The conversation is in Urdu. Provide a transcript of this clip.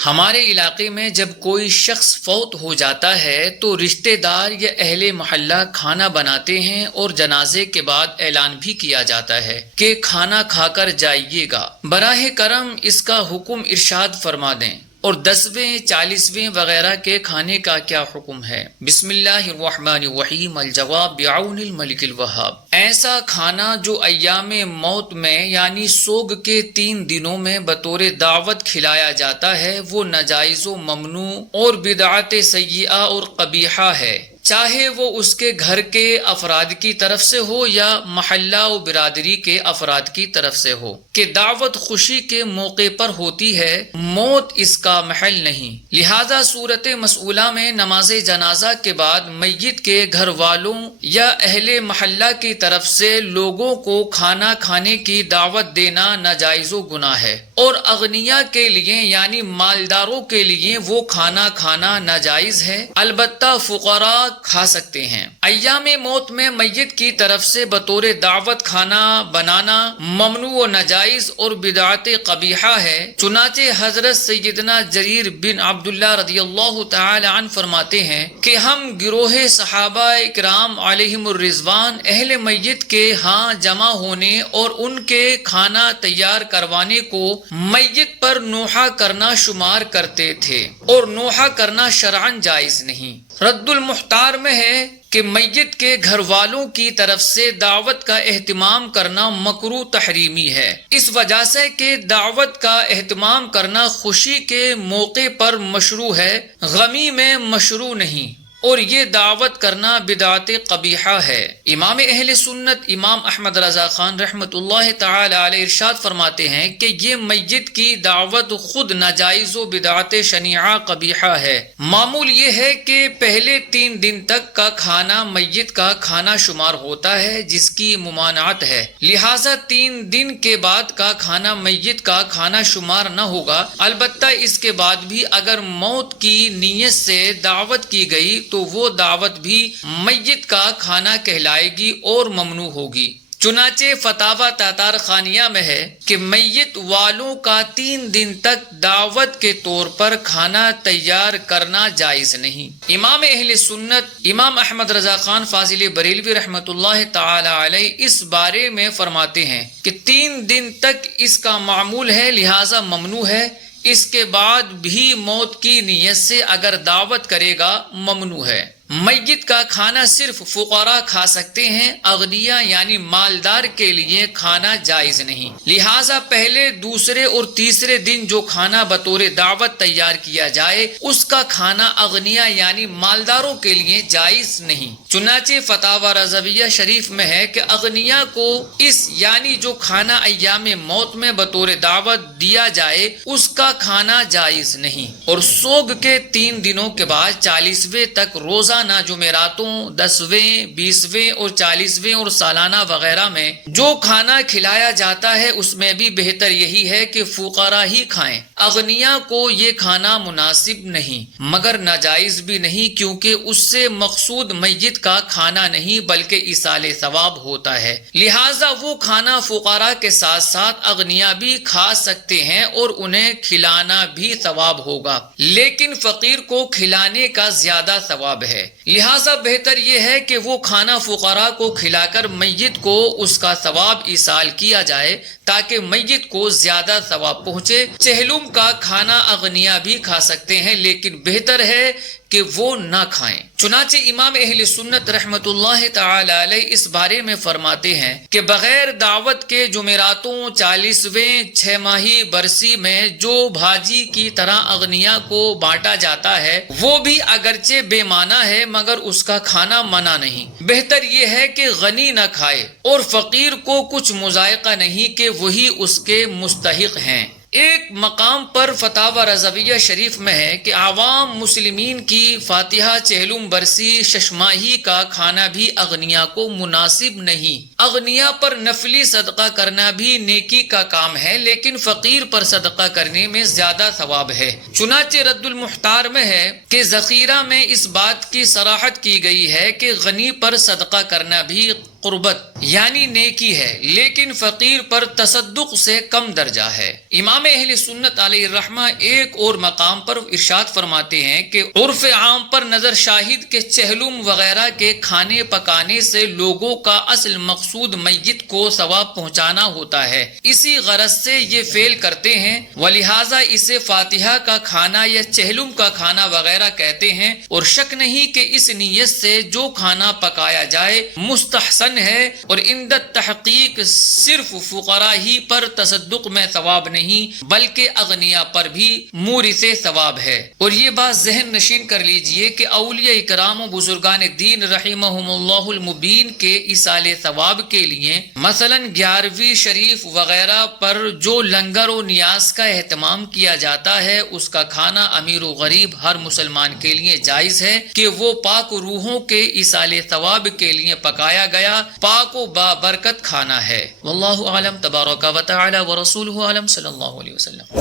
ہمارے علاقے میں جب کوئی شخص فوت ہو جاتا ہے تو رشتہ دار یا اہل محلہ کھانا بناتے ہیں اور جنازے کے بعد اعلان بھی کیا جاتا ہے کہ کھانا کھا کر جائیے گا۔ براہ کرم اس کا حکم ارشاد فرما دیں، اور 10ویں 40ویں وغیرہ کے کھانے کا کیا حکم ہے؟ بسم اللہ الرحمن الرحیم۔ الجواب بعون الملک الوہاب۔ ایسا کھانا جو ایام موت میں یعنی سوگ کے 3 دنوں میں بطور دعوت کھلایا جاتا ہے وہ ناجائز و ممنوع اور بدعت سیئہ اور قبیحہ ہے، چاہے وہ اس کے گھر کے افراد کی طرف سے ہو یا محلہ و برادری کے افراد کی طرف سے ہو، کہ دعوت خوشی کے موقع پر ہوتی ہے، موت اس کا محل نہیں۔ لہذا صورت مسئولہ میں نماز جنازہ کے بعد میت کے گھر والوں یا اہل محلہ کی طرف سے لوگوں کو کھانا کھانے کی دعوت دینا ناجائز و گناہ ہے، اور اغنیاء کے لیے یعنی مالداروں کے لیے وہ کھانا کھانا ناجائز ہے، البتہ فقراء کھا سکتے ہیں۔ ایام موت میں میت کی طرف سے بطور دعوت کھانا بنانا ممنوع و ناجائز اور بدعت قبیحہ ہے۔ چنانچہ حضرت سیدنا جریر بن عبداللہ رضی اللہ تعالی عنہ فرماتے ہیں کہ ہم گروہ صحابہ کرام علیہم الرضوان اہل میت کے ہاں جمع ہونے اور ان کے کھانا تیار کروانے کو میت پر نوحہ کرنا شمار کرتے تھے، اور نوحہ کرنا شرعاً جائز نہیں۔ رد المحتار میں ہے کہ میت کے گھر والوں کی طرف سے دعوت کا اہتمام کرنا مکروہ تحریمی ہے، اس وجہ سے کہ دعوت کا اہتمام کرنا خوشی کے موقع پر مشروع ہے، غمی میں مشروع نہیں، اور یہ دعوت کرنا بدعت قبیحہ ہے۔ امام اہل سنت امام احمد رضا خان رحمۃ اللہ تعالی علیہ ارشاد فرماتے ہیں کہ یہ میت کی دعوت خود ناجائز و بدعت شنیعہ قبیحہ ہے۔ معمول یہ ہے کہ پہلے 3 دن تک کا کھانا میت کا کھانا شمار ہوتا ہے جس کی ممانعت ہے، لہٰذا 3 دن کے بعد کا کھانا میت کا کھانا شمار نہ ہوگا، البتہ اس کے بعد بھی اگر موت کی نیت سے دعوت کی گئی تو وہ دعوت بھی میت کا کھانا کہلائے گی اور ممنوع ہوگی۔ چنانچہ فتاوی تاتار خانیہ میں ہے کہ میت والوں کا 3 دن تک دعوت کے طور پر کھانا تیار کرنا جائز نہیں۔ امام اہل سنت امام احمد رضا خان فاضل بریلوی رحمۃ اللہ تعالی علیہ اس بارے میں فرماتے ہیں کہ 3 دن تک اس کا معمول ہے، لہذا ممنوع ہے، اس کے بعد بھی موت کی نیت سے اگر دعوت کرے گا ممنوع ہے۔ میت کا کھانا صرف فقراء کھا سکتے ہیں، اغنیاء یعنی مالدار کے لیے کھانا جائز نہیں، لہٰذا پہلے، دوسرے اور تیسرے دن جو کھانا بطور دعوت تیار کیا جائے اس کا کھانا اغنیاء یعنی مالداروں کے لیے جائز نہیں۔ چنانچہ فتاوی رضویہ شریف میں ہے کہ اغنیاء کو اس یعنی جو کھانا ایام موت میں بطور دعوت دیا جائے اس کا کھانا جائز نہیں، اور سوگ کے 3 دنوں کے بعد 40ویں تک روزہ جمعراتوں 10ویں 20ویں اور 40ویں اور سالانہ وغیرہ میں جو کھانا کھلایا جاتا ہے اس میں بھی بہتر یہی ہے کہ فقراء ہی کھائیں، اغنیاء کو یہ کھانا مناسب نہیں، مگر ناجائز بھی نہیں، کیونکہ اس سے مقصود میت کا کھانا نہیں بلکہ ایصال ثواب ہوتا ہے، لہٰذا وہ کھانا فقراء کے ساتھ ساتھ اغنیاء بھی کھا سکتے ہیں اور انہیں کھلانا بھی ثواب ہوگا، لیکن فقیر کو کھلانے کا زیادہ ثواب ہے، لہٰذا بہتر یہ ہے کہ وہ کھانا فقراء کو کھلا کر میت کو اس کا ثواب ایصال کیا جائے تاکہ میت کو زیادہ ثواب پہنچے۔ چہلم کا کھانا اغنیاء بھی کھا سکتے ہیں لیکن بہتر ہے کہ وہ نہ کھائیں۔ چنانچہ امام اہل سنت رحمۃ اللہ تعالی علیہ اس بارے میں فرماتے ہیں کہ بغیر دعوت کے جمعراتوں 40ویں 6 ماہی برسی میں جو بھاجی کی طرح اغنیاء کو بانٹا جاتا ہے وہ بھی اگرچہ بے معنی ہے مگر اس کا کھانا منع نہیں، بہتر یہ ہے کہ غنی نہ کھائے اور فقیر کو کچھ مذائقہ نہیں کہ وہی اس کے مستحق ہیں۔ ایک مقام پر فتاوی رضویہ شریف میں ہے کہ عوام مسلمین کی فاتحہ چہلم برسی ششماہی کا کھانا بھی اغنیاء کو مناسب نہیں۔ اغنیاء پر نفلی صدقہ کرنا بھی نیکی کا کام ہے لیکن فقیر پر صدقہ کرنے میں زیادہ ثواب ہے۔ چنانچہ رد المحتار میں ہے کہ ذخیرہ میں اس بات کی صراحت کی گئی ہے کہ غنی پر صدقہ کرنا بھی قربت یعنی نیکی ہے، لیکن فقیر پر تصدق سے کم درجہ ہے۔ امام اہل سنت علیہ الرحمہ ایک اور مقام پر ارشاد فرماتے ہیں کہ عرف عام پر نظر شاہد کے چہلم وغیرہ کے کھانے پکانے سے لوگوں کا اصل مقصود میت کو ثواب پہنچانا ہوتا ہے، اسی غرض سے یہ فعل کرتے ہیں، ولہذا اسے فاتحہ کا کھانا یا چہلم کا کھانا وغیرہ کہتے ہیں، اور شک نہیں کہ اس نیت سے جو کھانا پکایا جائے مستحسن ہے، اور عند تحقیق صرف فقراء ہی پر تصدق میں ثواب نہیں بلکہ اغنیاء پر بھی مورث ثواب ہے۔ اور یہ بات ذہن نشین کر لیجئے کہ اولیاء کرام و بزرگان دین رحمہم اللہ المبین کے ایصال ثواب کے لیے مثلا 11ویں شریف وغیرہ پر جو لنگر و نیاز کا اہتمام کیا جاتا ہے، اس کا کھانا امیر و غریب ہر مسلمان کے لیے جائز ہے کہ وہ پاک روحوں کے ایصال ثواب کے لیے پکایا گیا پاک و بابرکت کھانا ہے۔ واللہ اعلم، تبارک و تعالی و رسولہ اعلم، صلی اللہ علیہ وسلم۔